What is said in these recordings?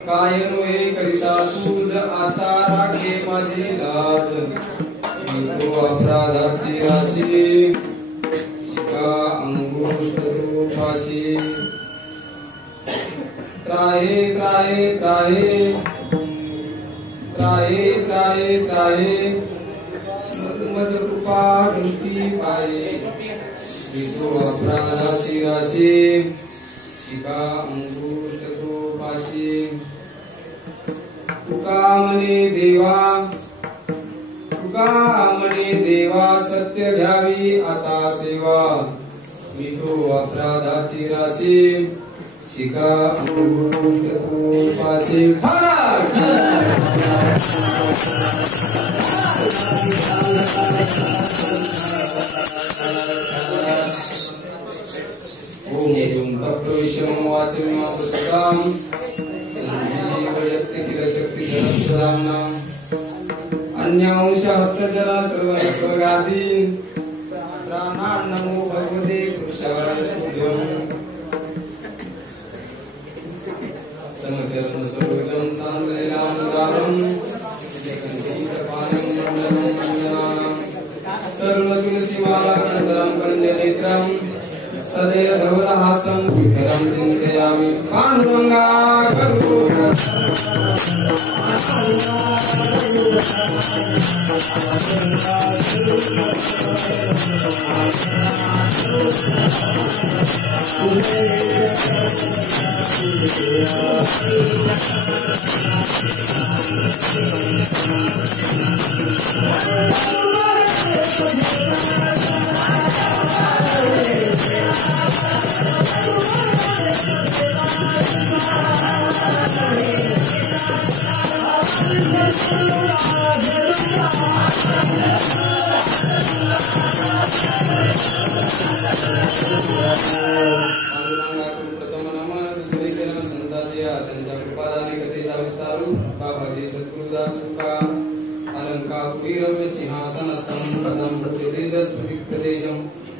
काय नोहे करिता तुझ आता राखे माझी लाज मी तो अपराधाची राशी शिका अंगुष्ठ तो फाशी त्राहे त्राहे त्राहे त्राहे त्राहे त्राहे मद कृपा दृष्टी पाये मी तो अपराधाची राशी शिका अंगुष्ठ तो फाशी तुका म्हणे देवा सत्य घ्यावी आता सेवा मी तो अपराधाची राशी शिका अंगुष्ठ तो फाशी ओम ओम तप्त विश्वम वाचमिमा पुस्तकाम संजीवयत्ति किल शक्ति धनधामना अन्यांश हस्तचरा सर्वगादीन प्राणान् नमो भगवते पुरुषाय तुभ्यं समचरण सर्वजन सांद्रलीलानुदारं जगन्तीतपानं मण्डलं मण्डनां तरुण तुलसीमाला कंदरं कंजनेत्रं सदैव धवलहासं विकरं चिन्तयामि पाण्डुरंगा करुणा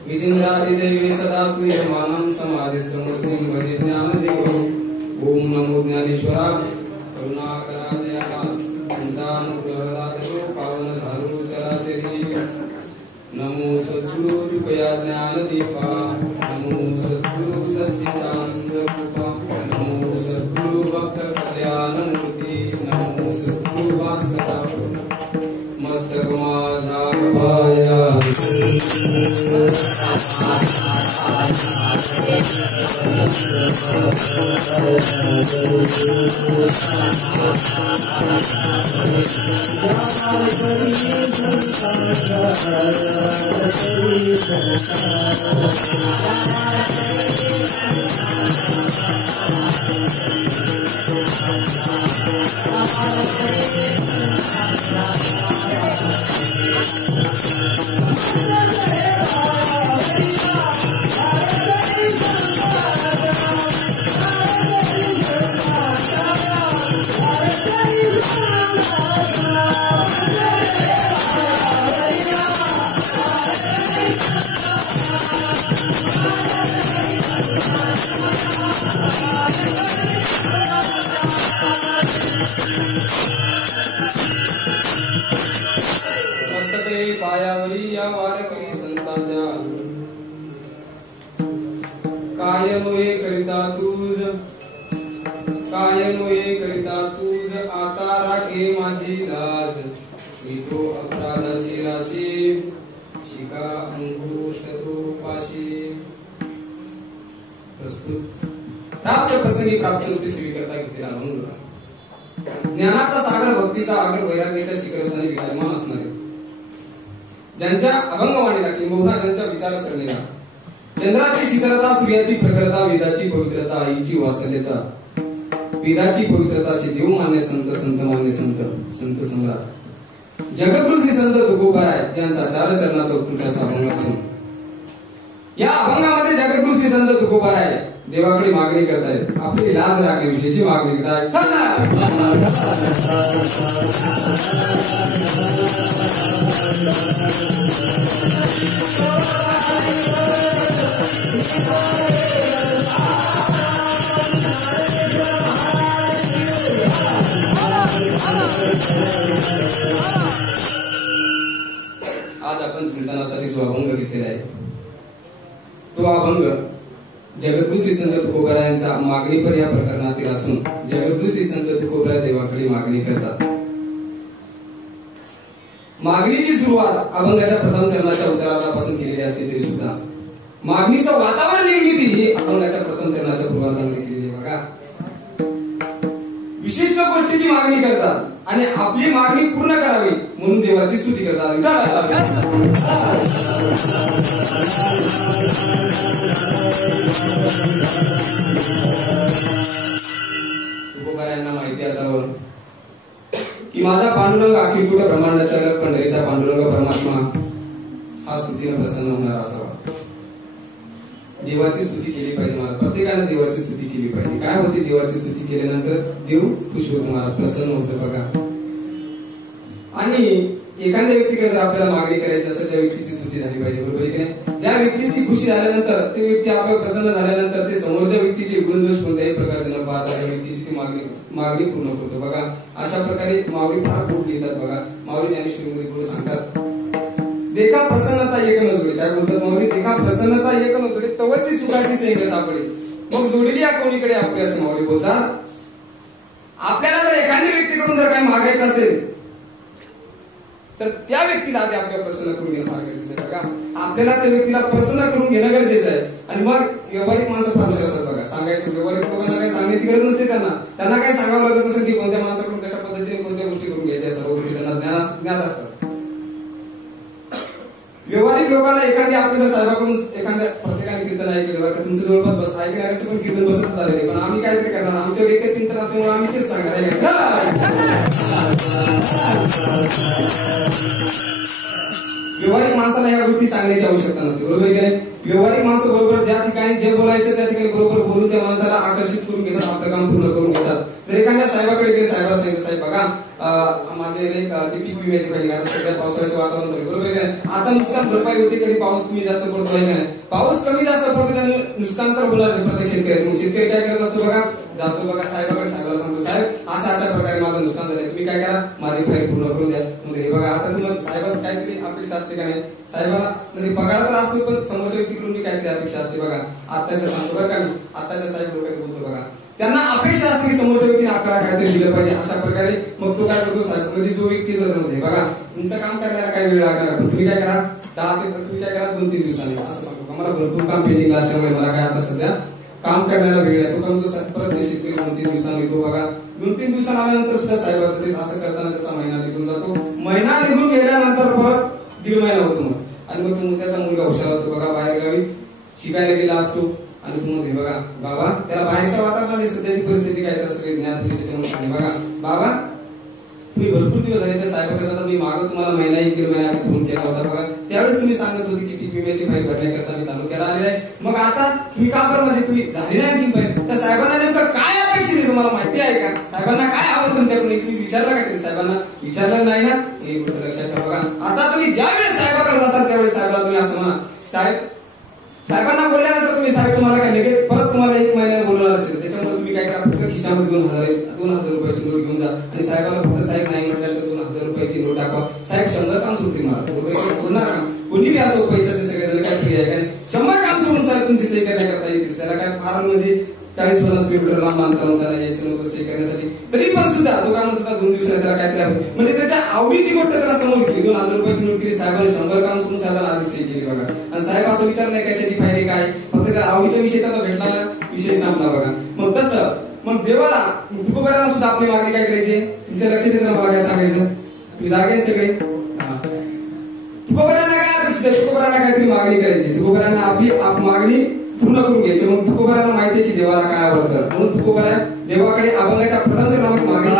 विदिन्द्रादिदेवी सदा स्मृयमानं समाधिस्थमूर्तिं भजे ज्ञानदेवो ओम नमो ज्ञानेश्वरा करुणाकरादया पंचानुग्रहदातो पावन झालो चराचरी नमो सद्गुरु कृपया ज्ञानदीपा नमो सद्गुरु सच्चिदानंद रूपा नमो सद्गुरु भक्त कल्याणमूर्ती नमो सद्गुरु भास्करा मस्तक माझा पाया पायावरी या वारकरी संतांच्या काय नोहे करिता तुझ आता राखे माझी लाज मी तो अपराधाची राशी शिका अंगुष्ठ तो फाशी प्रस्तुत प्राप्त प्रसंगी प्राप्त रूपी स्वीकारता घेतलेला अभंग ज्ञानाचा सागर भक्तीचा आगर वैराग्याच्या शिखरस्थानी विराजमान असणारे ज्यांच्या अभंगवाणीला किंबहुना ज्यांच्या विचारसरणीला चंद्राची शीतलता सूर्याची प्रखरता वेदाची पवित्रता आईची वात्सल्यता वेदाची पवित्रता श्री देव मान्य संत संत मान्य संत संत सम्राट जगद्गुरु श्री संत तुकोबाराय यांचा चार चरणाचा उत्कृष्ट अभंग असून या अभंगामध्ये जगद्गुरु श्री संत तुकोबाराय देवाकडे मागणी करतायत आपली लाज राखण्याविषयीची मागणी करतायत आज आपण चिंतनासाठी जो अभंग घेतलेला आहे तो अभंग जगद्गुरु श्री संत तुकोबरा यांचा मागणी पर या प्रकरणातील असून जगद्गुरु श्री संत तुकोबरा देवाकडे मागणी करतात. मागणीची सुरुवात अभंगाच्या प्रथम चरणाच्या उत्तरार्धापासून केलेली असली तरी सुद्धा मागणीचं वातावरण निर्मिती ही अभंगाच्या प्रथम चरणाच्या पूर्वार्धामध्ये केलेली आहे. बघा, विशिष्ट गोष्टीची मागणी करतात आणि आपली मागणी पूर्ण करावी म्हणून देवाची स्तुती करतात. तुकोबरा यांना माहिती असावं की माझा पांडुरंग अखिलकूट ब्रह्मांडाचा पंढरीचा पांडुरंग परमात्मा हा स्तुतीने प्रसन्न होणार असावा. देवाची स्तुती केली पाहिजे. मला प्रत्येकाने देवाची स्तुती केली पाहिजे. काय होते देवाची स्तुती केल्यानंतर? देव खुश होतो, मला प्रसन्न होतं. बघा, आणि एखाद्या व्यक्तीकडे जर आपल्याला मागणी करायची असेल त्या व्यक्तीची स्तुती झाली पाहिजे. बरोबर आहे की नाही? ज्या व्यक्तीची खुशी झाल्यानंतर ती व्यक्ती आपल्याला प्रसन्न झाल्यानंतर ते समोरच्या व्यक्तीचे गुणदोष कोणत्याही प्रकारचे न पाहता त्या व्यक्तीची ती मागणी पूर्ण करतो. बघा, अशा प्रकारे माऊली फार खूप लिहितात. बघा, माऊली ज्ञानेश्वरीमध्ये पुढे सांगतात, देखा प्रसन्नता एक नजोडे. काय बोलतात माऊली? देखा प्रसन्नता एक नजोडे तवची सुखाची सेंग सापडे. मग जोडली या कोणीकडे आपली, असं माऊली बोलतात. आपल्याला जर एखाद्या व्यक्तीकडून जर काही मागायचं असेल तर त्या व्यक्तीला आधी आपल्याला प्रसन्न करून घेणं फार गरजेचं आहे. बघा, आपल्याला त्या व्यक्तीला प्रसन्न करून घेणं गरजेचं आहे. आणि मग व्यावहारिक माणसं फार हुशार असतात. बघा, सांगायचं व्यावहारिक लोकांना काही सांगण्याची गरज नसते. त्यांना काय सांगावं लागत असेल की कोणत्या माणसाकडून कशा पद्धतीने कोणत्या गोष्टी करून घ्यायच्या, सर्व गोष्टी त्यांना ज्ञात असतात. व्यावहारिक लोकांना एखादी आपल्या जर साहेबाकडून एखाद्या प्रत्येकाने कीर्तन ऐकलं, बरं तुमचं जवळपास बस ऐकणाऱ्याचं पण कीर्तन बसत झालेले, पण आम्ही काहीतरी करणार, आमच्यावर एकच चिंतन असल्यामुळे आम्ही तेच सांगणार. व्यावहारिक माणसाला या गोष्टी सांगण्याची आवश्यकता नसते. बरोबर आहे की नाही? व्यावहारिक माणसं बरोबर ज्या ठिकाणी जे बोलायचं त्या ठिकाणी बरोबर बोलून त्या माणसाला आकर्षित करून घेतात, आपलं काम पूर्ण करून घेतात. जर एखाद्या साहेबाकडे गेले, साहेबाला सांगितलं, साहेब बघा माझे ते पीक विम्याची पाहिजे, आता सध्या पावसाळ्याचं वातावरण चालू, बरोबर आहे. आता नुकसान भरपाई होते, कधी पाऊस कमी जास्त पडतो आहे नाही, पाऊस कमी जास्त पडतो त्याने नुकसान तर होणार प्रत्येक शेतकऱ्याचं. शेतकरी काय करत असतो? बघा, जातो बघा साहेबाकडे, साहेबाला सांगतो, साहेब अशा प्रकारे माझं नुकसान झालंय, तुम्ही काय करा, माझी फाईल पूर्ण करून द्या. म्हणजे हे बघा, आता तुम्हाला साहेबाला काहीतरी अपेक्षा असते का नाही? साहेबाला म्हणजे पगार तर असतो, पण समोरच्या व्यक्तीकडून मी काहीतरी अपेक्षा असते. बघा, आत्ताच्या सांगतो बरं का, मी आत्ताच्या साहेब लोकांनी बोलतो बघा, त्यांना अपेक्षा असते की समोरच्या व्यक्तीने आपल्याला काहीतरी दिलं पाहिजे. अशा प्रकारे मग तो काय करतो? साहेब म्हणजे जो व्यक्ती बघा, तुमचं काम करण्याला काही वेळ लागणार, पण तुम्ही काय करा, 10 ते तुम्ही काय करा 2-3 दिवसांनी, असं सांगतो. मला भरपूर काम पेंडिंग असल्यामुळे मला काय आता सध्या काम करण्याला वेळ आहे. तो काम तो परत शेतकरी 2-3 दिवसांनी येतो. बघा, 2-3 दिवसांनी आल्यानंतर सुद्धा साहेबाचं ते असं करताना त्याचा महिना निघून जातो. महिना निघून गेल्यानंतर परत 1.5 महिना होतो मग, आणि मग त्याचा मुलगा हुशार असतो. बघा, बाहेर गावी शिकायला गेला असतो आणि तुम्ही बघा, बाबा त्याला बाहेरच्या वातावरणाने सध्याची परिस्थिती काय तर सगळे ज्ञान होते, त्याच्यामुळे बघा, बाबा तुम्ही भरपूर दिवस झाले त्या साहेबाकडे जाता, मी मागं तुम्हाला महिना 1-1.5 महिना फोन केला होता. बघा, त्यावेळेस तुम्ही सांगत होते की पीक विम्याची फाईल भरण्याकरता मी तालुक्याला आलेला आहे. मग आता तुम्ही का बरं म्हणजे तुम्ही झाली नाही की फाईल? त्या साहेबांना नेमकं काय अपेक्षित आहे तुम्हाला माहिती आहे का? साहेबांना काय हवं तुमच्याकडून? तुम्ही विचारलं का कधी साहेबांना? विचारलं नाही ना? हे गोष्ट लक्षात ठेवा. बघा, आता तुम्ही ज्या वेळेस साहेबाकडे जासाल त्यावेळेस साहेबाला तुम्ही असं म्हणा, साहेबांना बोलल्यानंतर तुम्ही साहेब तुम्हाला काय लगेच परत तुम्हाला 1 महिन्याला बोलवणार असेल, त्याच्यामुळे तुम्ही काय करा, फक्त खिशामध्ये 2,000 रुपयाची नोट घेऊन जा आणि साहेबाला फक्त साहेब नाही म्हटल्यानंतर 2,000 रुपयाची नोट टाका. साहेब 100 काम सोडतील मला, सोडणार का? कोणी बी असो, पैशाचे सगळेजण काय फ्री आहे का? 100 काम सोडून साहेब तुमची सही करण्याकरता येतील. त्याला काय फार म्हणजे 40-50 किलोमीटर लांब अंतर त्याला यायचं नव्हतं सही करण्यासाठी, तरी पण सुद्धा तो काय म्हणत होता 2 दिवसाने त्याला काहीतरी म्हणजे त्याच्या आवडीची गोष्ट त्याला समोर केली. 2,000 रुपयाची नोट केली साहेबांनी, 100 काम सोडून साहेबांना आधी सही केली. बघा, आणि साहेब असं विचार नाही कशाची फायदे काय, फक्त त्या आवडीचा विषय त्याचा भेटला ना, विषय संपला. बघा, मग तसं मग देवाला तुकोबरांना सुद्धा आपली मागणी काय करायची? तुमच्या लक्षात येतं मला काय सांगायचं? तुम्ही जागे आहेत सगळे? तुकोबरांना काय अपेक्षित आहे? तुकोबरांना काहीतरी मागणी करायची, तुकोबरांना आपली मागणी पूर्ण करून घ्यायची. मग तुकोबरांना माहिती आहे की देवाला काय आवडतं, म्हणून तुकोबरा देवाकडे अभंगाच्या प्रथम नावाची मागणी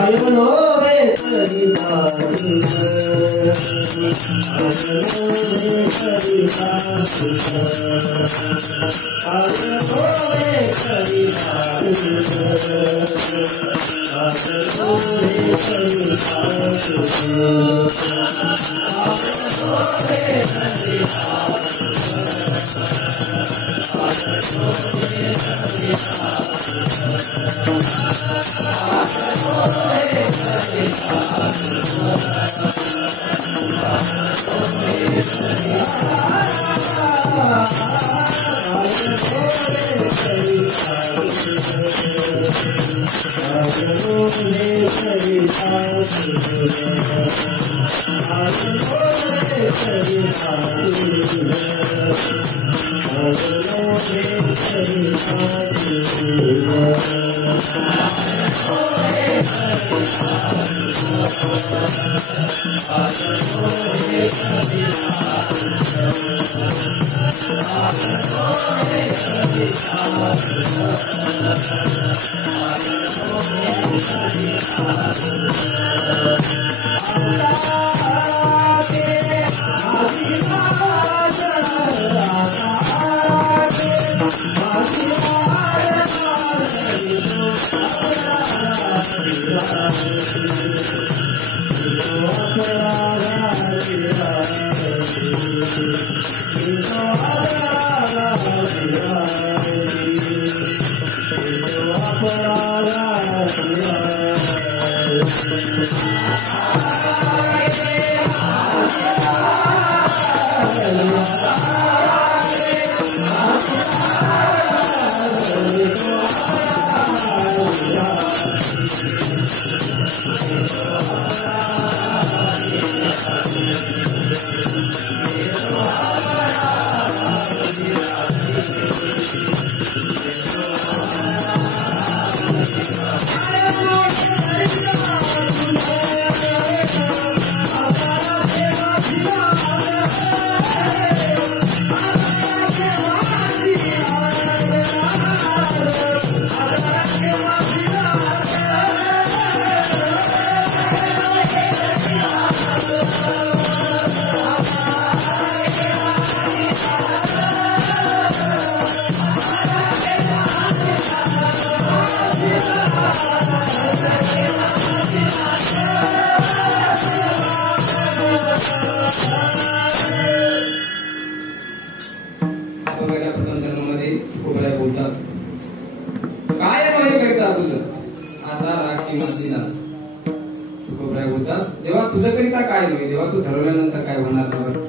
देवा तुझ्याकरिता काय नाही, देवा तू ठरवल्यानंतर काय होणार नाही.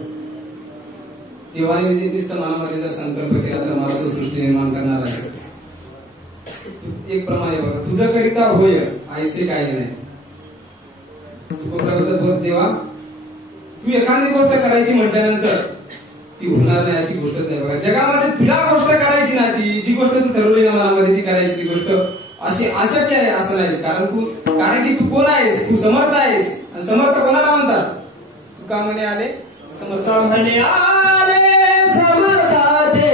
देवाने नुसतं मनामध्ये जर संकल्प केला तर मला तो सृष्टी निर्माण करणार आहे. एक प्रमाणे बघा, तुझ्याकरिता होय ऐसे काही नाही. तुकोबराय देवा तू एखादी गोष्ट करायची म्हटल्यानंतर ती होणार नाही अशी गोष्ट नाही. बघा जगामध्ये तुला गोष्ट करायची ना, ती जी गोष्ट तू ठरवली ना मनामध्ये ती करायची, ती गोष्ट अशी अशक्य आहे असं नाही. कारण की तू कोण आहेस, तू समर्थ आहेस. आणि समर्थ कोणाला म्हणतात? तुका म्हणे आले समर्थ, म्हणे आले समर्थाचे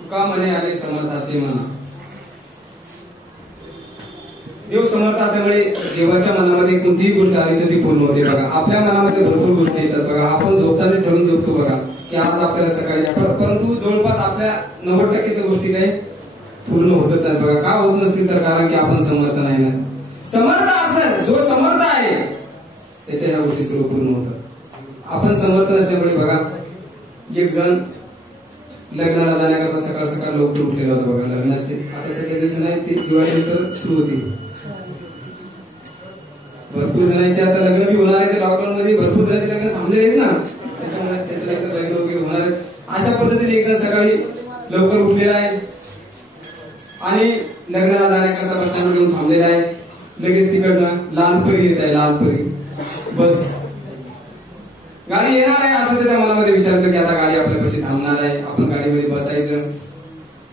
तुका म्हणे आले समर्थाचे मना. देव समर्थ असल्यामुळे देवाच्या मनामध्ये कोणतीही गोष्ट आली तर ती पूर्ण होते. बघा आपल्या मनामध्ये भरपूर गोष्टी येतात. बघा आपण झोपताना ठरवून झोपतो बघा की आज आपल्याला सकाळी परंतु जवळपास आपल्या 90% त्या गोष्टी काही पूर्ण होतच नाहीत. बघा का होत नसतील तर कारण की आपण समर्थ नाही ना. समर्थ असेल जो समर्थ आहे त्याच्या ह्या गोष्टी सर्व पूर्ण होतात. आपण समर्थ नसल्यामुळे बघा एक जण लग्नाला जाण्याकरता सकाळ सकाळ लवकर उठलेला होता. बघा लग्नाचे आता सगळ्या दिवशी नाही ते दिवाळीनंतर सुरू होतील. भरपूर जणांचे आता लग्न बी होणार आहे. ते लॉकडाऊन मध्ये भरपूर जणांचे लग्न थांबलेले आहेत ना, त्याच्यामुळे त्याचं लग्न वगैरे होणार आहेत. अशा पद्धतीने एक जण सकाळी लवकर उठलेला आहे आणि लग्नाला जाण्याकरता बस स्टँड घेऊन थांबलेला आहे. लगेच तिकडनं लालपरी येत आहे. लालपरी बस गाडी येणार आहे असं त्याच्या मनामध्ये विचार येतो की आता गाडी आपल्यापाशी थांबणार आहे. आपण गाडीमध्ये बसायचं,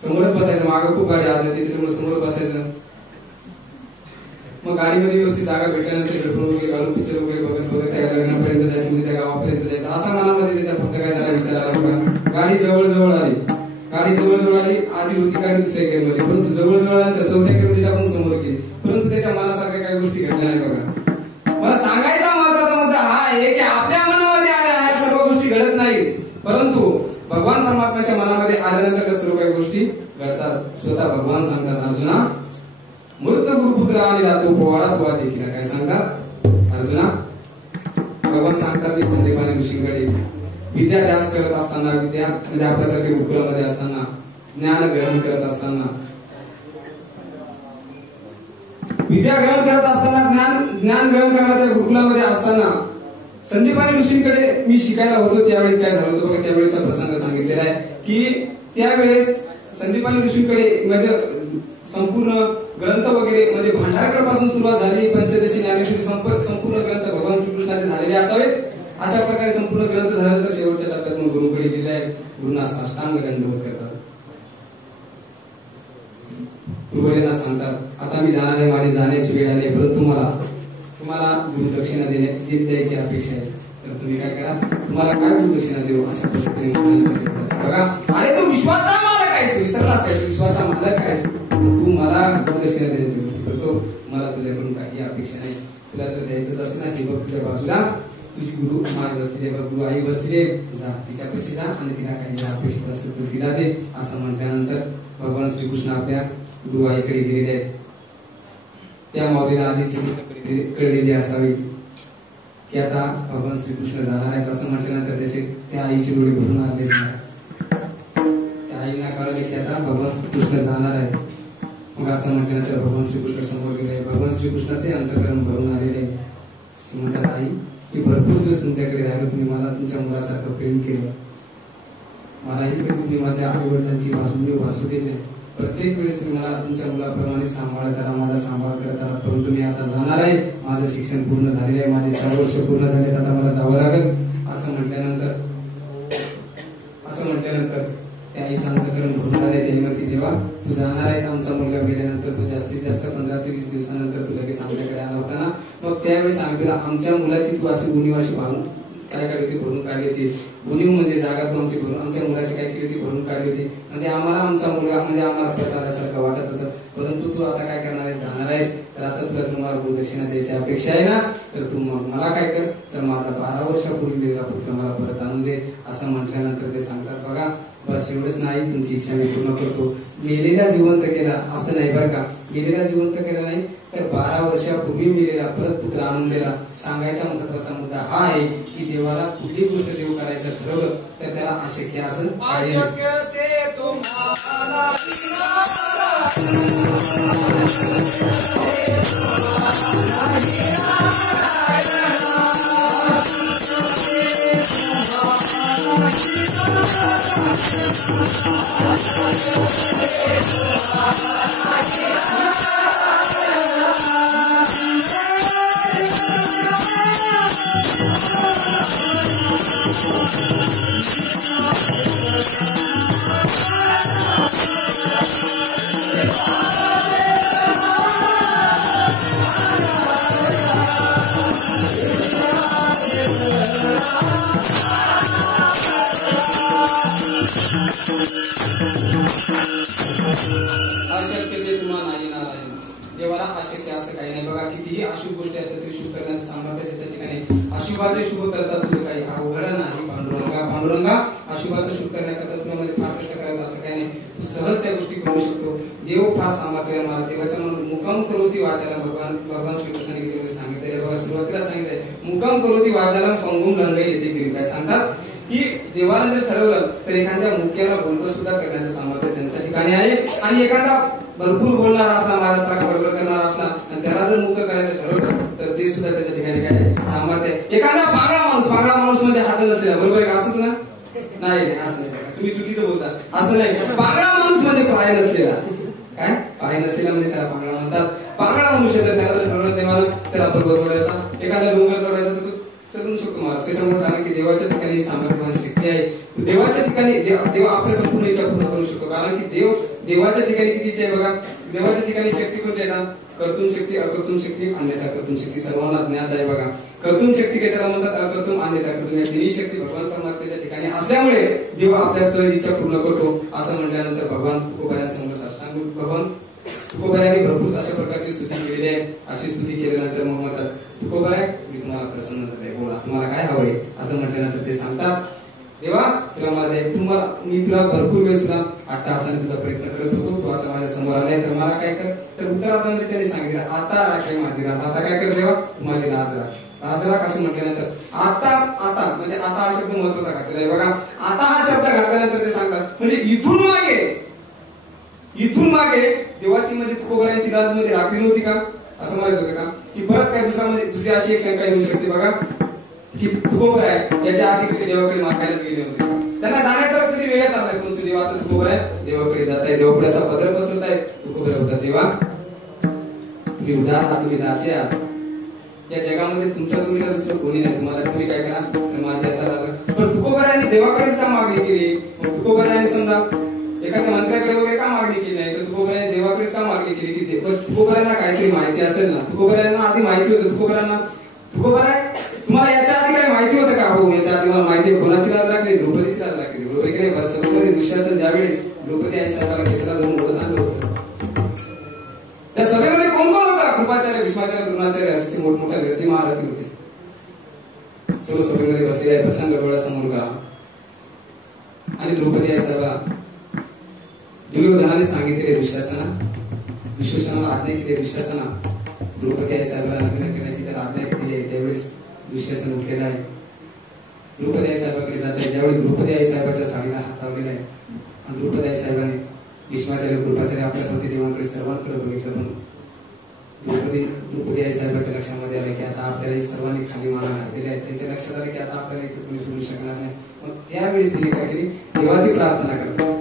समोरच बसायचं. मागं खूप गाडी आली होती त्याच्यामुळे समोर बसायचं. मग गाडीमध्ये व्यवस्थित जागा भेटल्यानंतर हेडफोन वगैरे घालून पिक्चर वगैरे बघत बघत त्या लग्नापर्यंत जायचं, म्हणजे त्या गावापर्यंत जायचं असा मनामध्ये त्याच्या फक्त काय झाला विचार आला. गाडी जवळ आली. गाडी जवळ आली. आधी होती गाडी दुसऱ्या गेअरमध्ये, परंतु जवळ आल्यानंतर चौथ्या गेअरमध्ये आपण समोर गेली. परंतु त्याच्या मनासारख्या काही गोष्टी घडल्या नाही. बघा मला सांगायचा महत्वाचा मुद्दा हा आहे की आपल्या मनामध्ये आल्या सर्व गोष्टी घडत नाहीत, परंतु भगवान परमात्म्याच्या मनामध्ये आल्यानंतर त्या सर्व काही गोष्टी घडतात. स्वतः भगवान सांगतात अर्जुना मृत गुरुपुत्र आणि तो पोवाडा तुला देखील. काय सांगतात अर्जुना? भगवान सांगतात संदीपानी ऋषींकडे विद्याभ्यास करत असताना, विद्या म्हणजे आपल्यासारखे गुरुकुलामध्ये असताना, ज्ञान ग्रहण करत असताना, विद्या ग्रहण करत असताना, ज्ञान ग्रहण करायला त्या गुरुकुलामध्ये असताना संदीपानी ऋषींकडे मी शिकायला होतो. त्यावेळेस काय झालं होतं बघा, त्यावेळेचा प्रसंग सांगितलेला आहे की त्यावेळेस संदीपानी ऋषींकडे म्हणजे संपूर्ण ग्रंथ वगैरे म्हणजे भांडारकर पासून सुरुवात झाली. पंचदशी ज्ञानेश्वरी संपूर्ण ग्रंथ भगवान श्रीकृष्णाचे झालेले असावेत. अशा प्रकारे संपूर्ण ग्रंथ झाल्यानंतर शेवटच्या टप्प्यात मग गुरुकडे गेले आहे. गुरुना साष्टांग दंडवत करतात. गुरुवरेंना सांगतात आता मी जाणार आहे, माझी जाण्याची वेळ आली, परंतु तुम्हाला गुरुदक्षिणा द्यायची अपेक्षा आहे. तर तुम्ही काय करा, तुम्हाला काय गुरुदक्षिणा देऊ अशा पद्धतीने बघा. अरे तू विश्वाचा मालक आहेस, तू विसरलास काय? तू विश्वाचा मालक आहेस, तू मला गुरुदक्षिणा देण्याची गोष्ट करतो. मला तुझ्याकडून काही अपेक्षा नाही. तुला जर द्यायचं असं ना बघ तुझ्या बाजूला तुझी गुरु माय बसली आहे, गुरु आई बसली आहे, जा तिच्यापाशी जा आणि तिला काही अपेक्षित असेल तर तिला दे. असं म्हटल्यानंतर भगवान श्रीकृष्ण आपल्या गुरु आईकडे गेलेले आहेत. त्या माऊलीला आधीच कळलेली असावी की आता भगवान श्रीकृष्ण जाणार आहेत. असं म्हटल्यानंतर त्या आईचे डोळे भरून आले. त्या आईला कळले की आता भगवान कृष्ण जाणार आहे. मग असं म्हटल्यानंतर भगवान श्रीकृष्ण समोर गेले. भगवान श्रीकृष्णाचे अंतःकरण भरून आलेले आहे. म्हणतात आई मी भरपूर दिवस तुमच्याकडे राहिलो, तुम्ही मला तुमच्या मुलासारखं प्रेम केलं, मलाही कधी तुम्ही माझ्या आई वडिलांची भासू दिली. प्रत्येक वेळेस तुम्ही मला तुमच्या मुलाप्रमाणे सांभाळ करा, माझा सांभाळ करता. परंतु मी आता जाणार आहे, माझं शिक्षण पूर्ण झालेलं आहे, माझे 4 वर्ष पूर्ण झालेत, आता मला जावं लागेल. असं म्हटल्यानंतर असं म्हटल्यानंतर त्या आईचं अंतःकरण भरून आले. ते म्हणते देवा तू जाणार आहे का? आमचा मुलगा मेल्यानंतर तू जास्तीत जास्त 15 ते 20 दिवसानंतर तू लगेच आमच्याकडे आला होता ना. मग त्यावेळेस आम्ही तुला आमच्या मुलाची तू अशी उणीव अशी भावून काय काढली होती, भरून काढली होती. उणीव म्हणजे जागा तू आमची भरून आमच्या मुलाची काय केली होती, भरून काढली होती. म्हणजे आम्हाला आमचा मुलगा म्हणजे आम्हाला परत आल्यासारखं वाटत होतं. परंतु तू आता काय करणार आहेस, जाणार आहेस तर आता तुला तुम्हाला गुरुदक्षिणा द्यायची अपेक्षा आहे ना. तर तू मग मला काय कर, तर माझा 12 वर्षापूर्वी दिलेला पुत्र मला परत आणून दे. असं म्हटल्यानंतर ते सांगतात बघा बस एवढंच नाही, तुमची इच्छा मी पूर्ण करतो. मेलेला जिवंत केला असं नाही बरं का. मेलेला जिवंत केला नाही तर 12 वर्षापूर्वी मेलेला परत पुत्र आणून दिला. सांगायचा महत्वाचा मुद्दा हा आहे की देवाला कुठली गोष्ट देव करायचं ठरवलं तर त्याला अशक्य असं अशक्य ते तुम्हाला नाही नारायण. देवाला अशक्य असं काही नाही बघा. कितीही अशुभ गोष्टी असतात ते शुभ करण्याचं सामर्थ्य त्याच्या ठिकाणी. अशुभाचे शुभ करता तुझं काही अवघड नाही पांडुरंगा. पांडुरंगा अशुभाचं शुभ करण्याकरता तुला मध्ये फार कष्ट करायचं असं काही नाही. तू सहज त्या गोष्टी करू शकतो. देव फार सामर्थ्य मला देवाच्या म्हणून मुकाम करोती वाचायला भगवान श्रीकृष्णाने गीतेमध्ये सांगितलेलं बघा. सुरुवातीला सांगितलंय मुकाम करोती वाचायला पंगुम लंगई येते गिरी. काय सांगतात की देवाला जर ठरवलं तर एखाद्या मुक्याला बोलतो सुद्धा करण्याचं सामर्थ्य त्यांच्या ठिकाणी आहे. आणि एखादा भरपूर बोलणारा असला, महाराष्ट्राला बडबड करणारा असला आणि त्याला जर मुक्त करायचं ठरवलं तर ते सुद्धा त्याच्या ठिकाणी काय सामर्थ्य आहे. एखादा पांगळा माणूस म्हणजे हात नसलेला, बरोबर आहे का? असंच ना? नाही असं नाही, तुम्ही चुकीचं बोलता. असं नाही. पांगळा माणूस म्हणजे पाय नसलेला. काय पाय नसलेला म्हणजे त्याला पांगळा म्हणतात. पांगळा मनुष्य तर त्याला जर ठरवलं देवानं त्याला पर्वत चढवायचा, एखादा डोंगर चढवायचा तर चढू शकतो महाराज. कशामुळे? कारण की देवाच्या ठिकाणी सामर्थ्यवान शक्ती आहे. देवाच्या ठिकाणी देव आपल्या संपूर्ण इच्छा पूर्ण करू शकतो. कारण की देवाच्या ठिकाणी किती इच्छा आहे बघा. देवाच्या ठिकाणी शक्ती कोणती आहे? कर्तुम शक्ती, अकर्तुम शक्ती, अन्यथा कर्तुम शक्ती सर्वांना ज्ञात आहे बघा. कर्तुम शक्ती कशाला म्हणतात? अकर्तुम, अन्यथा कर्तुम. या तिन्ही शक्ती भगवान परमात्म्याच्या ठिकाणी असल्यामुळे देव आपल्या सहज इच्छा पूर्ण करतो. असं म्हटल्यानंतर भगवान तुकोबाऱ्यांसमोर साष्टांग भगवान तुकोबाऱ्यांनी भरपूर अशा प्रकारची स्तुती केलेली आहे. अशी स्तुती केल्यानंतर मग म्हणतात तुकोबाऱ्या मी तुम्हाला प्रसन्न झाले, बोला तुम्हाला काय हवंय. असं म्हटल्यानंतर ते सांगतात देवा तुला मला मी तुला भरपूर वेळ तुला अट्टहासाने तुझा प्रयत्न करत होतो. तू आता माझ्या समोर आलाय तर मला काय कर. तर उत्तरार्धामध्ये त्यांनी सांगितलं आता राखे माझी राज. आता काय कर देवा, तू माझी राज राख. राज राख असं म्हटल्यानंतर आता म्हणजे आता हा शब्द महत्वाचा घातलेला आहे बघा. आता हा शब्द घातल्यानंतर ते सांगतात म्हणजे इथून मागे देवाची म्हणजे तुकोबाऱ्यांची राज मध्ये राखली नव्हती का असं म्हणायचं होतं का? की परत काय दुसरी अशी एक शंका येऊ शकते बघा की तुकोबाऱ्या याच्या आधी कधी देवाकडे मागायलाच गेले होते. त्यांना जाण्याचा कधी वेगळा चाललाय, परंतु देवा आता तुकोबाऱ्या देवाकडे जात आहे. देवाकडे असा पदर पसरत आहे. तुकोबाऱ्या होता देवा तुम्ही उदार, तुम्ही दात्या, या जगामध्ये तुमच्या चुकीला दुसरं कोणी नाही. तुम्हाला तुम्ही काय करा माझ्या हातात. पण तुकोबाऱ्यांनी देवाकडेच का मागणी केली? तुकोबाऱ्यांनी समजा एखाद्या मंत्र्याकडे वगैरे का मागणी केली नाही तर तुकोबाऱ्यांनी देवाकडेच का मागणी केली की तुकोबाऱ्यांना काहीतरी माहिती असेल ना. तुकोबाऱ्यांना आधी माहिती होतं. तुकोबाऱ्या तुम्हाला याच्या आधी काय माहिती होतं का? हो याच्या आधी मला माहिती आहे. कोणाची लाज राखली? द्रौपदीची लाज राखली. बरोबर की नाही? बरं दुःशासन ज्यावेळेस द्रौपदी आई साहेबाला केसरा धरून ओढत आणलं होतं त्या सभेमध्ये कोण होता? कृपाचार्य, भीष्माचार्य, द्रोणाचार्य अशी मोठमोठ्या गर्दी महारथी होते. सर्व सभेमध्ये बसलेले आहे. प्रसंग डोळ्यासमोर का आणि द्रौपदी आई साहेबा दुर्योधनाने सांगितले दुःशासनाला आज्ञा केली. दुःशासना द्रौपदी आई साहेबाला लग्न करण्याची त्याला आज्ञा केली आहे. त्यावेळेस दुःशासन उठलेला आहे. द्रौपदी आई साहेबाकडे जात आहे. ज्यावेळेस द्रौपदी आई साहेबाच्या साडीला हात लावलेला आहे आणि द्रौपदी आई साहेबांनी भीष्माचार्य, कृपाचार्य आपल्या पतिदेवांकडे सर्वांकडे बघितलं. पण द्रौपदी आई साहेबांच्या लक्षामध्ये आलं की आता आपल्याला सर्वांनी खाली माना घातलेले आहे. त्यांच्या लक्षात आलं की आता आपल्याला इथे कोणी सोडू शकणार नाही. मग त्यावेळेस तिने काय केली? देवाची प्रार्थना करतो.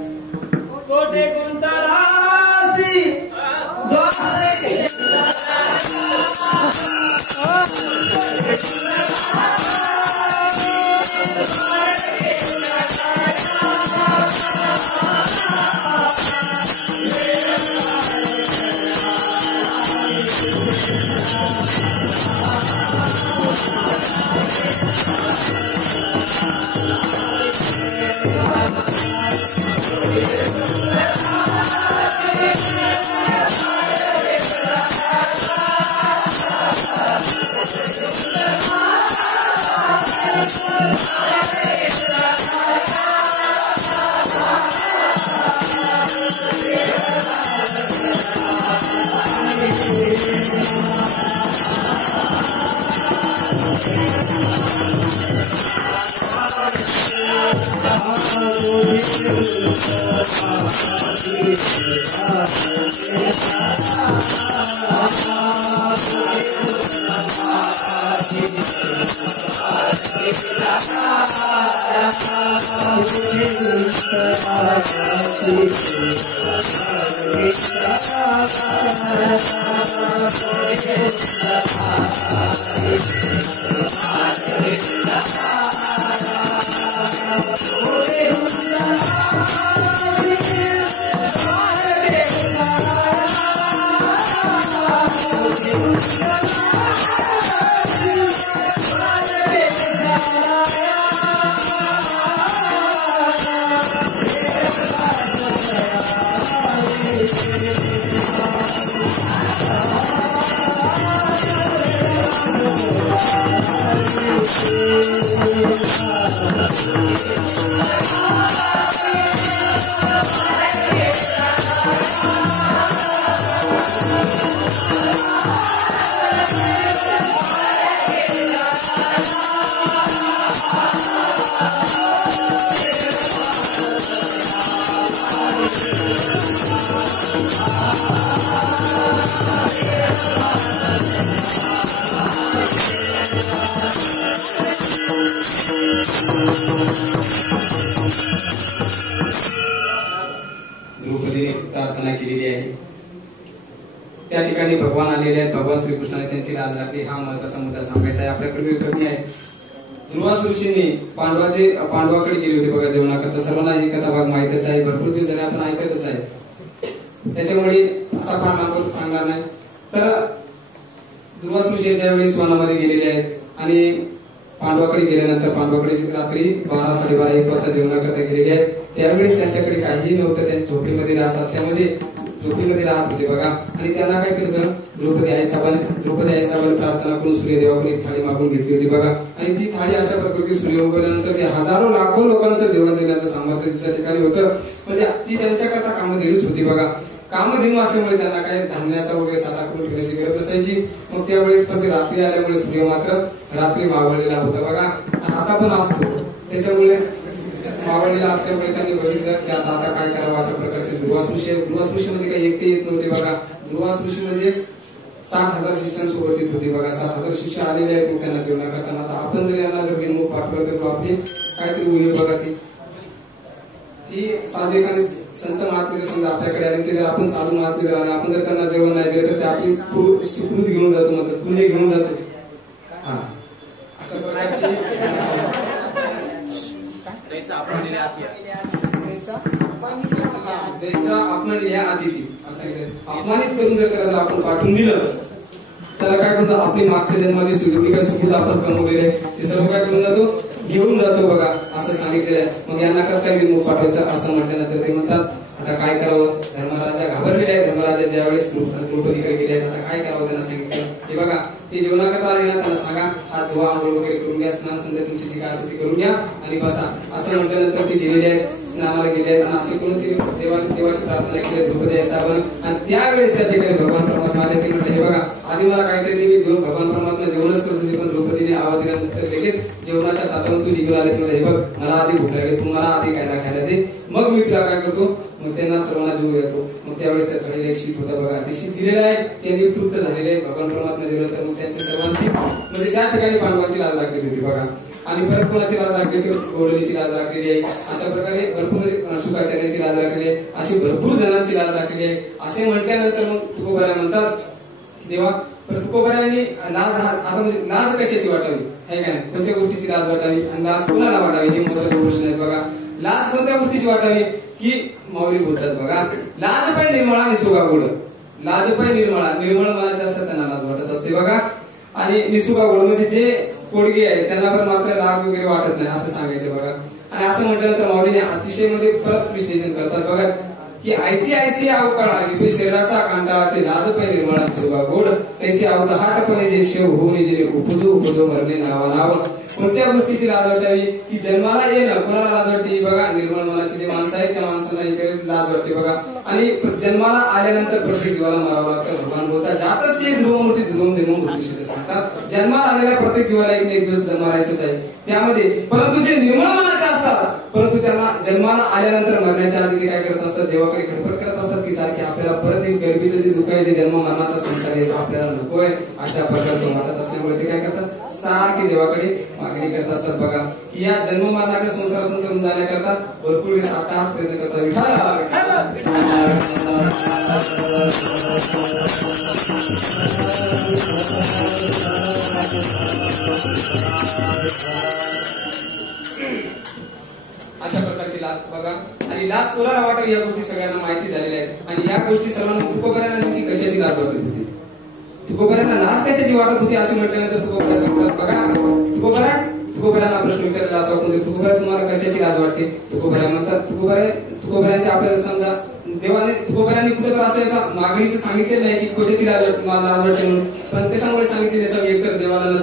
द्रौपदीने प्रार्थना केलेली आहे. त्या ठिकाणी भगवान आलेले आहेत. भगवान श्रीकृष्णाने त्यांची लाज राखली. हा महत्वाचा मुद्दा सांगायचा आहे. आपल्याकडे कमी आहे. दुर्वास ऋषींनी पांडवाकडे गेले होते बघा जेवणाकरता. सर्वांना ही कथा भाग माहितच आहे. भरपूर दिवस झाले आपण ऐकतच आहे. त्याच्यामुळे असा फार लांब सांगणार नाही. तर दुर्वास ऋषी ज्यावेळेस वनामध्ये गेलेले आहेत आणि पांडवाकडे गेल्यानंतर पांडवाकडे रात्री 12, 12:30, 1 वाजता जेवणाकरता गेलेले आहेत. त्यावेळेस त्यांच्याकडे काहीही नव्हतं. त्या झोपडीमध्ये राहत असल्यामध्ये झोपडीमध्ये राहत होते बघा. आणि त्यांना काय केलं, द्रौपदी आईसाहेबांनी प्रार्थना करून सूर्यदेवाकडे एक थाळी मागून घेतली होती बघा. आणि ती थाळी अशा प्रकारे सूर्य उगवल्यानंतर ते हजारो लाखो लोकांचं जेवण देण्याचं सामर्थ्य त्या ठिकाणी होतं. म्हणजे ती त्यांच्याकरता कामधेनूच होती बघा. कामधेनू असल्यामुळे त्यांना काही धान्याचा वगैरे साठा करून ठेवण्याची गरज नसायची. मग त्यावेळेस पण ते रात्री आल्यामुळे सूर्य मात्र रात्री मावळलेला होता बघा. आणि आता पण असतो. त्याच्यामुळे मावळलेला असल्यामुळे त्यांनी बघितलं की आता काय करावं. अशा प्रकारचे दुर्वास ऋषी म्हणजे काही एकटे येत नव्हते बघा. दुर्वास ऋषी म्हणजे 60,000 शिष्यांसोबत येत होते बघा. 60,000 शिष्य आलेले आहेत. मग त्यांना जेवण करताना आता आपण जर यांना जर बिनमुख पाठवलं तर आपली काहीतरी उडी बघा. ती साधे एखादे संत महात्मे जर समजा आपल्याकडे आले ते जर आपण साधू महात्मे जर आले आपण जर त्यांना जेवण नाही दिलं तर ते आपली सुकृत घेऊन जातो. मतलब पुण्य घेऊन जातो. हा अशा प्रकारची जैसा आपण या अतिथी असं अपमानित करून जर त्याला आपण पाठवून दिलं त्याला काय करतो, आपली मागच्या जन्माची सुगुणी काय सुखीत आपण कमवलेले ते सर्व काय करून जातो, घेऊन जातो बघा असं सांगितलेलं आहे. मग यांना कसं काय बिनमुख पाठवायचं असं म्हटल्यानंतर ते म्हणतात आता काय करावं. धर्मराजा घाबरलेले आहे. धर्मराजा ज्यावेळेस द्रौपदीकडे गेले आता काय करावं त्यांना सांगितलं. हे बघा ते जेवणाकरता आले ना त्यांना सांगा हात धुवा, आंघोळ वगैरे करून घ्या, स्नान संध्या तुमची जी काय असेल ती करून घ्या आणि बसा असं म्हटल्यानंतर ते गेलेले आहेत, स्नानाला गेले आहेत. आणि असे करून ते देवाची प्रार्थना केली द्रौपदी साहेबांनी. आणि त्यावेळेस त्या ठिकाणी भगवान परमात्मा आले की म्हटलं हे बघा आधी मला काहीतरी निमित्त घेऊन भगवान परमात्मा जेवणच करत होते पण द्रौपदीने आवाज दिल्यानंतर लगेच जेवणाच्या ताटावरून तू निघून आले. हे बघ मला आधी भूक लागली, तू मला आधी खायला दे, मग मी तुला काय करतो. मग त्यांना सर्वांना जीव येतो. मग त्यावेळेस त्या थाळीला एक शीत होता बघा. ते शीत दिलेलं आहे. त्यांनी तृप्त झालेले आहे. भगवान परमात्मा जेवलं तर मग त्यांच्या सर्वांची म्हणजे त्या ठिकाणी पांडवांची लाज लागलेली होती बघा. आणि परत कोणाची लाज लागली होती, गोडलीची लाज राखलेली आहे. अशा प्रकारे भरपूर शुकाचार्यांची लाज राखलेली आहे. अशी भरपूर जणांची लाज राखलेली आहे. असे म्हटल्यानंतर मग तुकोबाऱ्या म्हणतात देवा पण तुकोबाऱ्यांनी लाज आता म्हणजे लाज कशाची वाटावी आहे का नाही, कोणत्या गोष्टीची लाज वाटावी आणि लाज कोणाला वाटावी हे महत्वाचे प्रश्न आहेत बघा. लाज कोणत्या गोष्टीची वाटावी की माऊली बोलतात बघा लाज पाय निर्मळा निसुगा गोड. लाज पाय निर्मळा, निर्मळ मनाचे असतात त्यांना लाज वाटत असते बघा. आणि निसुगा गोड म्हणजे जे कोडगी आहे त्यांना पण मात्र लाग वगैरे वाटत नाही असं सांगायचं बघा. आणि असं म्हटल्यानंतर माऊलीने अतिशय मध्ये परत विश्लेषण करतात बघा की ऐसी ऐसी अवकाळा की शरीराचा कांटाळा ते लाज पै निर्मळा सुगा गोड तैसे अवतहाटपणे जे शेव होऊन जे उपजो मरणे नावा नाव. कोणत्या गोष्टीची लाज वाटावी की जन्माला येणं कोणाला लाज वाटते बघा, निर्मळ मनाचे जे माणसं आहेत त्या माणसांना लाज वाटते बघा. आणि जन्माला आल्यानंतर प्रत्येक जीवाला मारावं लागतं. भगवान बोलतात जातच हे ध्रुवमूर्ती ध्रुवम देवम भूषित सांगतात. जन्माला आलेल्या प्रत्येक जीवाला एक दिवस मरायचंच आहे त्यामध्ये. परंतु जे निर्मळ मनाचे असतात परंतु त्यांना जन्माला आल्यानंतर मरण्याच्या आधी ते काय करत असतात, देवाकडे खटपट करत असतात की सारखे आपल्याला परत एक गरिबीचं जे दुःख आहे जे जन्म मरणाचा संसार आहे आपल्याला नकोय अशा प्रकारचं वाटत असल्यामुळे ते काय करतात सारखे देवाकडे मागणी करत असतात बघा. की या जन्म मरणाच्या संसारातून तरुण जाण्याकरता भरपूर तास प्रयत्न करतात. अशा प्रकारची लाच बघा. आणि लाच कोणाला वाटावी या गोष्टी सगळ्यांना माहिती झालेल्या आहेत. आणि या गोष्टी सर्वांना तुकोबऱ्यांना नेमकी कशाची लाच वाटत होती, तुकोबऱ्यांना लाच कशाची वाटत होती असे म्हटल्यानंतर तुकोबऱ्या सांगतात बघा. तुकोबऱ्यांना प्रश्न विचारलेला असा वाटतो तुकोबऱ्या तुम्हाला कशाची लाज वाटते. तुकोबऱ्या म्हणतात तुकोबऱ्यांच्या आपल्याला समजा देवाने तुकोबऱ्यांनी कुठेतरी असं मागणीचं सांगितलेलं नाही की कशाची लाज वाटते म्हणून, पण त्याच्यामुळे सांगितलेले सगळे एकतर देवाला न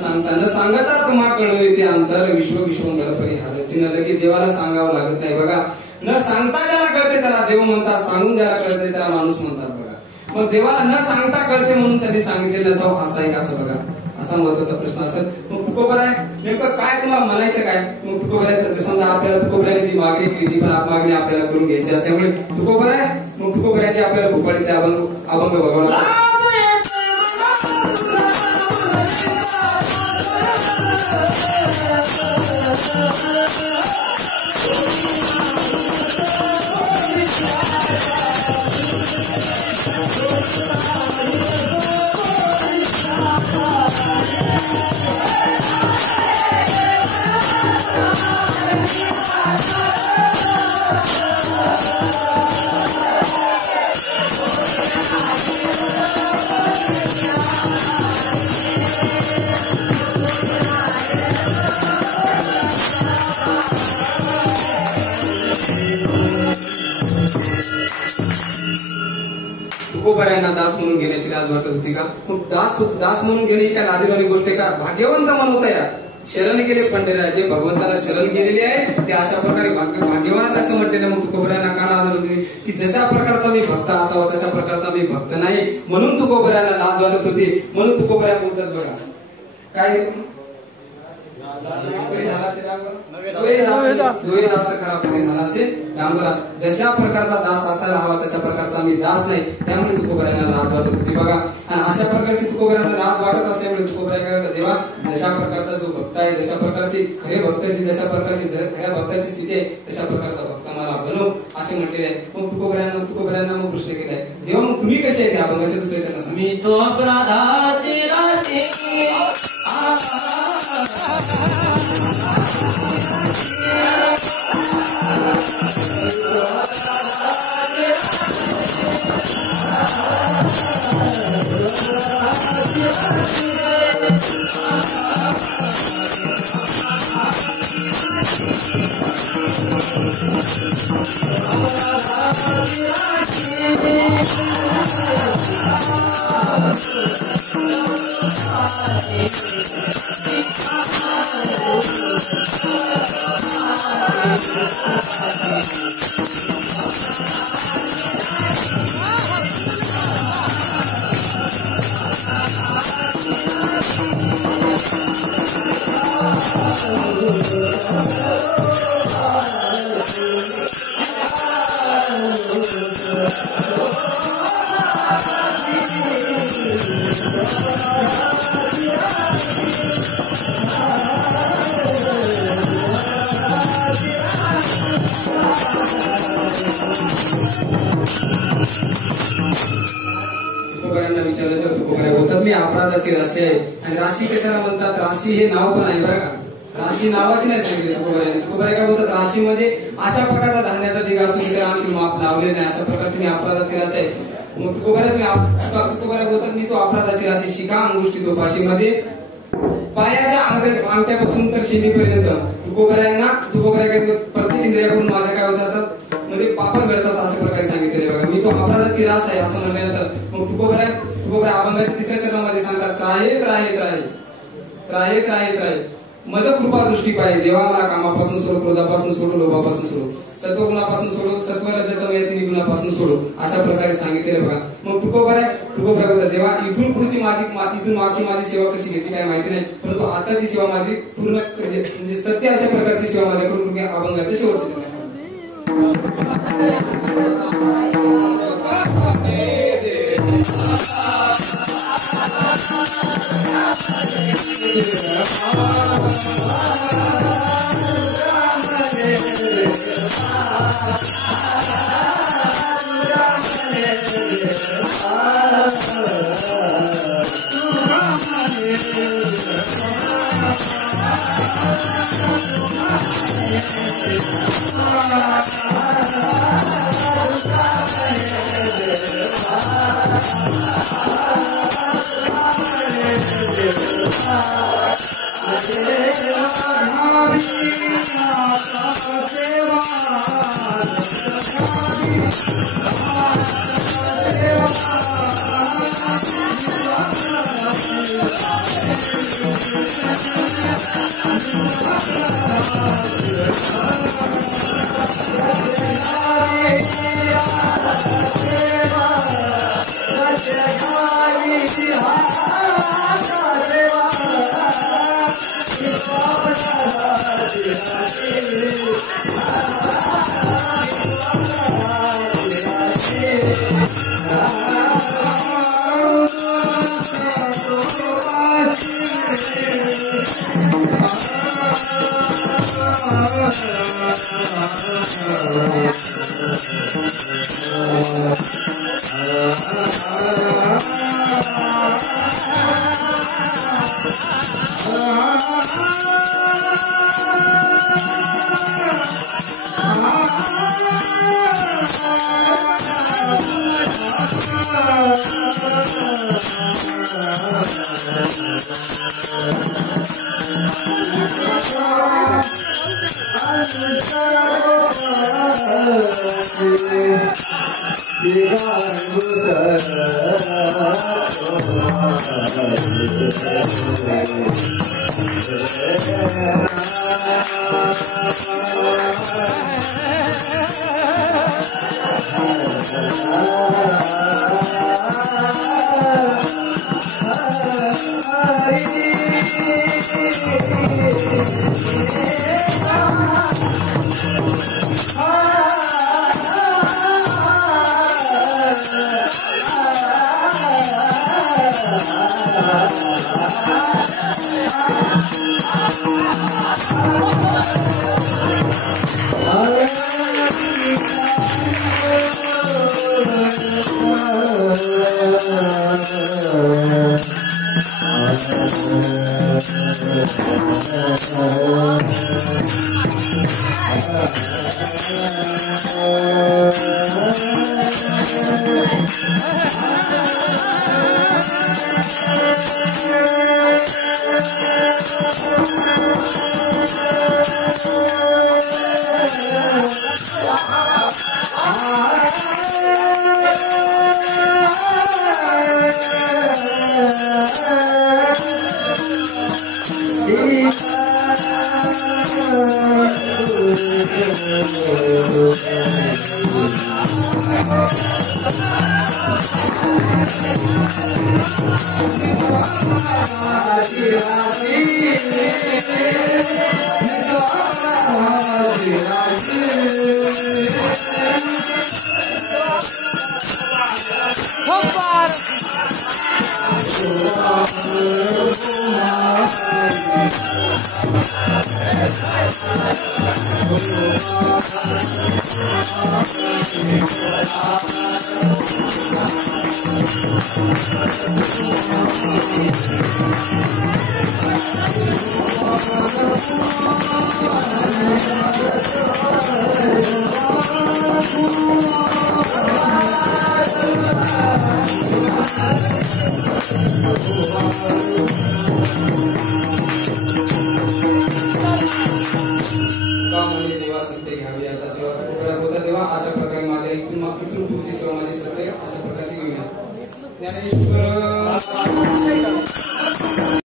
सांगता तुम्हा कळवे ते अंतर विश्वंभर परिहाराची न लगे देवाला सांगावं लागत नाही बघा. न सांगता ज्याला कळते त्याला देव म्हणतात, सांगून ज्याला कळते त्याला माणूस म्हणतात बघा. मग देवाला न सांगता कळते म्हणून त्यांनी सांगितलेलं नसावं असा एक असं बघा असा महत्वाचा प्रश्न असेल. मग तुकोबऱ्या नेमकं काय तुम्हाला म्हणायचं काय. मग तुकोबऱ्या समजा आपल्याला तुकोबऱ्याने जी मागणी केली पण मागणी आपल्याला करून घ्यायची असल्यामुळे तुकोबऱ्याचे आपल्याला भोपाळीतले अभंग बघावं लागतात. तुकोबऱ्यांना दास म्हणून घेण्याची लाज वाटत होती का. दास म्हणून घेणे ही काय लाजवानी गोष्ट आहे का. भाग्यवंत म्हणत या शरण गेले पंढरीराजे भगवंताला शरण गेलेले आहे ते अशा प्रकारे भाग्यवानात असं म्हटलेलं. मग तुकोबऱ्यांना का लाज होती की जशा प्रकारचा मी भक्त असावा तशा प्रकारचा मी भक्त नाही म्हणून तुकोबऱ्यांना लाज वाटत होती. म्हणून तुकोबऱ्या बोलतात बघा काय जशा प्रकारचा दास असायला हवा तशा प्रकारचा मी दास नाही त्यामुळे तुकोबऱ्यांना लाज वाटत होती बघा. आणि अशा प्रकारची तुकोबऱ्यांना लाज वाटत असल्यामुळे तुकोबऱ्या काय करतात देवा जशा प्रकारचा जो भक्त आहे जशा प्रकारची खरे भक्ताची जशा प्रकारची खऱ्या भक्ताची स्थिती आहे तशा प्रकारचा भक्त मला बनव असे म्हटलेले आहे. मग तुकोबऱ्यांना मग प्रश्न केलाय देवा मग तुम्ही कसे आहे त्या अभंगाचे दुसऱ्याचे नसा. मी तो अपराधाचे राशी विचारलं तर तुकोबऱ्या बोलतात मी अपराधाची राशी आहे. आणि राशी कशाला म्हणतात राशी हे नाव पण आहे बरं का. राशी नावाची नाही सांगितली तुकोबऱ्याने. तुकोबऱ्या काय बोलतात राशी म्हणजे अशा प्रकारचा धान्याचा ढीग असतो की त्याला आणखी माप लावले नाही अशा प्रकारची मी अपराधाची राशी आहे. तुकोबऱ्या बोलतात मी तो अपराधाची राशी शिका अंगुष्टी तो पाशी म्हणजे पायाच्या अंगठ्यापासून तर शेंडीपर्यंत तुकोबऱ्यांना प्रत्येक इंद्रियाकडून माझ्या काय होत असतात म्हणजे पापच घडतात अशा प्रकारे सांगितलेले बघा. मी तो अपराधाची रास आहे असं म्हणल्यानंतर मग तुकोबऱ्या अभंगाच्या तिसऱ्या चरणामध्ये सांगतात त्राहे त्राहे त्राहे त्राहे त्राहे त्राहे मज कृपा दृष्टी पाहिजे देवा मला कामापासून सोडो, क्रोधापासून सोडो, लोभापासून सोडो, सत्वगुणापासून सोडो, सत्व रजतम या तिन्ही गुणापासून सोडो अशा प्रकारे सांगितलेले बघा. मग तुकोबऱ्या देवा इथून पुढची इथून मागची माझी सेवा कशी घेतली काय माहिती नाही, परंतु आताची सेवा माझी पूर्ण म्हणजे सत्य अशा प्रकारची सेवा माझ्याकडून अभंगाच्या शेवटच्या अशा प्रकारे माझ्या इथून पुढची सेवा माझी सत्य अशा प्रकारची घेऊन ज्ञानेश्वर